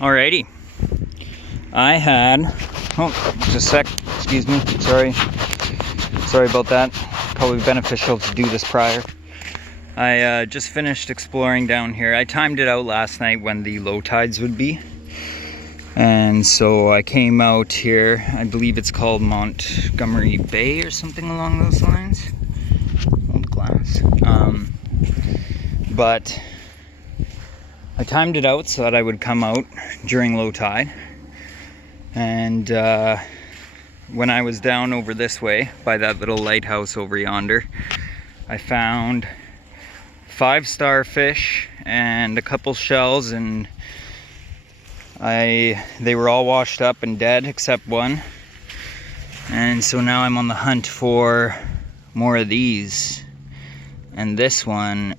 Alrighty. I had, just a sec, excuse me, sorry about that. Probably beneficial to do this prior. I just finished exploring down here. I timed it out last night when the low tides would be. And so I came out here, I believe it's called Montgomery Bay or something along those lines. Old glass. But I timed it out so that I would come out during low tide. And when I was down over this way by that little lighthouse over yonder, I found 5 starfish and a couple shells, and they were all washed up and dead except one. And so now I'm on the hunt for more of these. And this one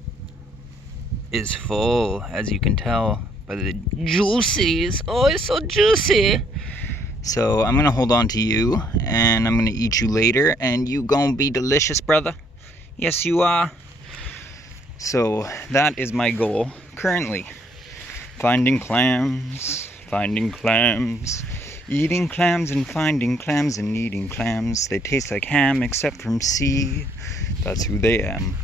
is full, as you can tell by the juices. Oh, it's so juicy. So I'm gonna hold on to you, and I'm gonna eat you later, and you gonna be delicious, brother. Yes, you are. So that is my goal currently. Finding clams, eating clams and finding clams and eating clams. They taste like ham except from sea. That's who they am.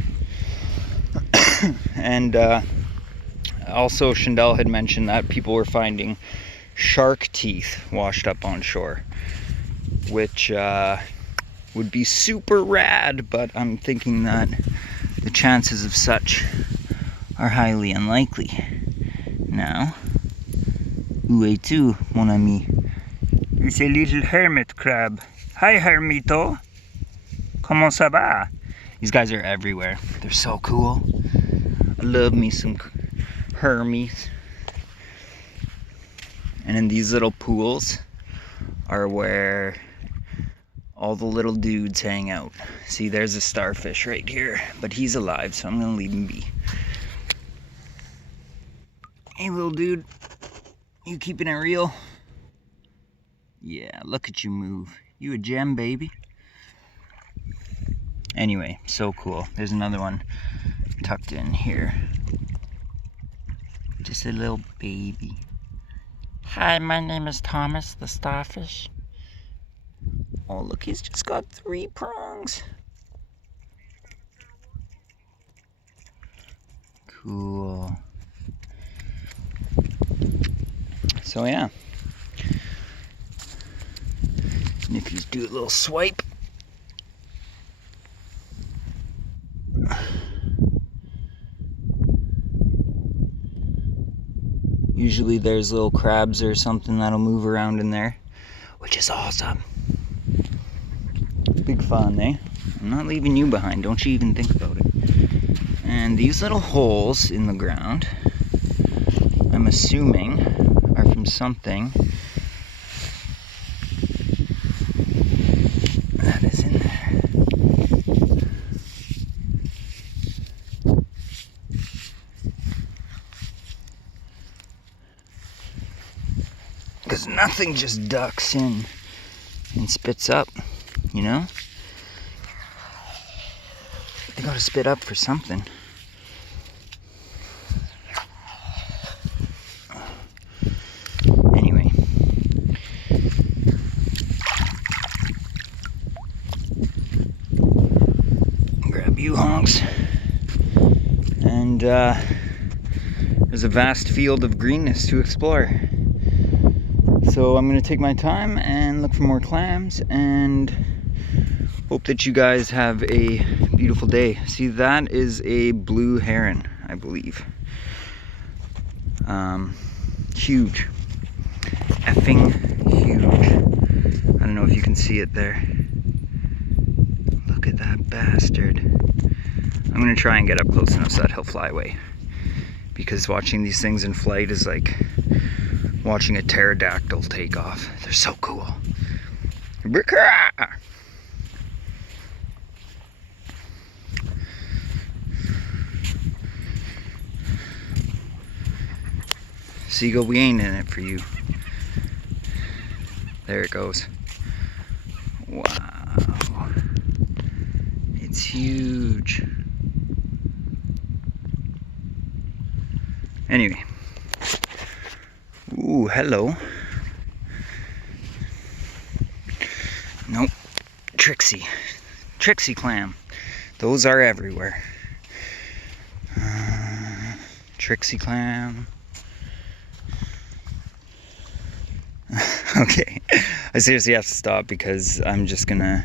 And also Chandel had mentioned that people were finding shark teeth washed up on shore, which would be super rad, but I'm thinking that the chances of such are highly unlikely. Now, où es-tu, mon ami? It's a little hermit crab. Hi, hermito. Comment ça va? These guys are everywhere. They're so cool. I love me some hermies. And in these little pools are where all the little dudes hang out. See, there's a starfish right here, but he's alive, so I'm gonna leave him be. Hey, little dude, you keeping it real? Yeah, look at you move. You a gem, baby. Anyway, so cool. There's another one tucked in here. Just a little baby. Hi, my name is Thomas the starfish. Oh, look, he's just got 3 prongs. Cool. So yeah. And if you do a little swipe, usually there's little crabs or something that'll move around in there, which is awesome. Big fun, eh? I'm not leaving you behind, don't you even think about it. And these little holes in the ground, I'm assuming, are from something that is in there. Because nothing just ducks in and spits up, you know? They gotta spit up for something. Anyway. Grab you honks. And there's a vast field of greenness to explore. So I'm going to take my time and look for more clams, and hope that you guys have a beautiful day. See, that is a blue heron, I believe. Huge. Effing huge. I don't know if you can see it there. Look at that bastard. I'm going to try and get up close enough so that he'll fly away. Because watching these things in flight is like watching a pterodactyl take off. They're so cool. Seagull, we ain't in it for you. There it goes. Wow. It's huge. Anyway, Ooh, hello. Nope. Trixie clam. Those are everywhere. Trixie clam. Okay, I seriously have to stop because I'm just gonna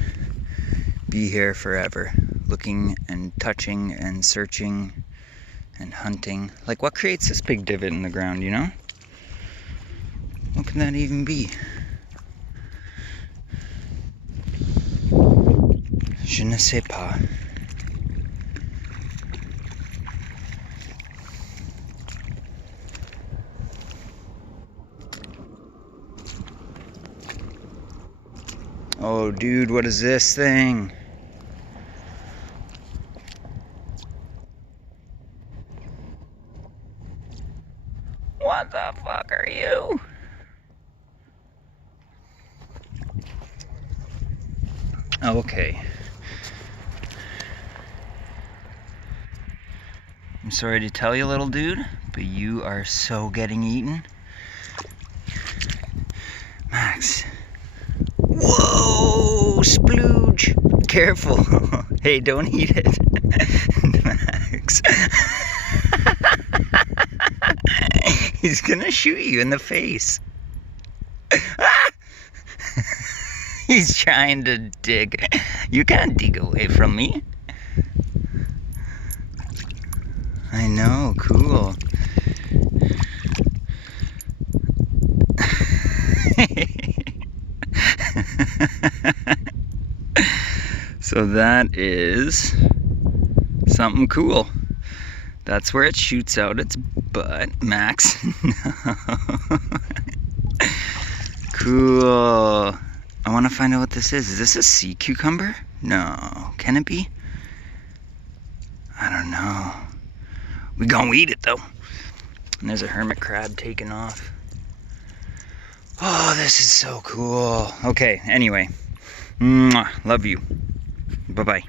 be here forever, looking and touching and searching and hunting. Like, what creates this big divot in the ground, you know? What can that even be? Je ne sais pas. Oh, dude, what is this thing? What the fuck are you? Okay. I'm sorry to tell you, little dude, but you are so getting eaten. Max. Whoa, splooge. Careful. Hey, don't eat it. Max. He's gonna shoot you in the face. He's trying to dig. You can't dig away from me. I know, cool. So that is something cool. That's where it shoots out its butt, Max. Cool. I want to find out what this is. Is this a sea cucumber? No. Can it be? I don't know. We gonna eat it though. And there's a hermit crab taking off. Oh, this is so cool. Okay, anyway. Mwah. Love you. Bye-bye.